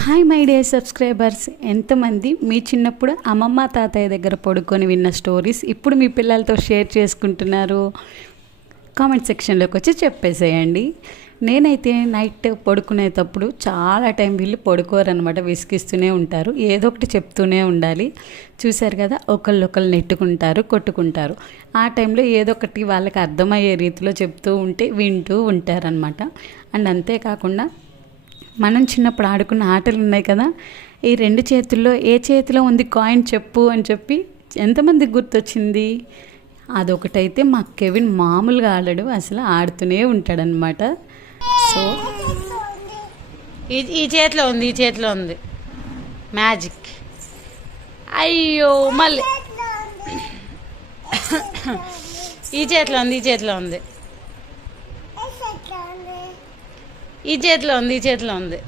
Hi my dear subscribers, ఎంతమంది మీ చిన్నప్పుడు అమ్మమ్మ తాతయ్య దగ్గర పడుకొని విన్న స్టోరీస్ ఇప్పుడు మీ పిల్లలతో షేర్ చేసుకుంటున్నారు? కామెంట్ సెక్షన్లోకి వచ్చి చెప్పేసేయండి. నేనైతే నైట్ పడుకునేటప్పుడు చాలా టైం వీళ్ళు పడుకోరనమాట, విసిగిస్తూనే ఉంటారు, ఏదో ఒకటి చెప్తూనే ఉండాలి. చూశారు కదా, ఒకళ్ళు నెట్టుకుంటారు, కొట్టుకుంటారు. ఆ టైంలో ఏదో ఒకటి వాళ్ళకి అర్థమయ్యే రీతిలో చెప్తూ ఉంటే వింటూ ఉంటారనమాట. అండ్ అంతేకాకుండా మనం చిన్నప్పుడు ఆడుకున్న ఆటలు ఉన్నాయి కదా, ఈ రెండు చేతుల్లో ఏ చేతిలో ఉంది కాయిన్ చెప్పు అని చెప్పి ఎంతమందికి గుర్తొచ్చింది? అదొకటైతే మా కెవిన్ మామూలుగా ఆడాడు, అసలు ఆడుతూనే ఉంటాడనమాట. సో ఈ చేతిలో ఉంది, ఈ చేతిలో ఉంది మ్యాజిక్. అయ్యో మళ్ళీ ఈ చేతిలో ఉంది, ఈ చేతిలో ఉంది, ఈ చేతిలో ఉంది, ఈ చేతిలో ఉంది.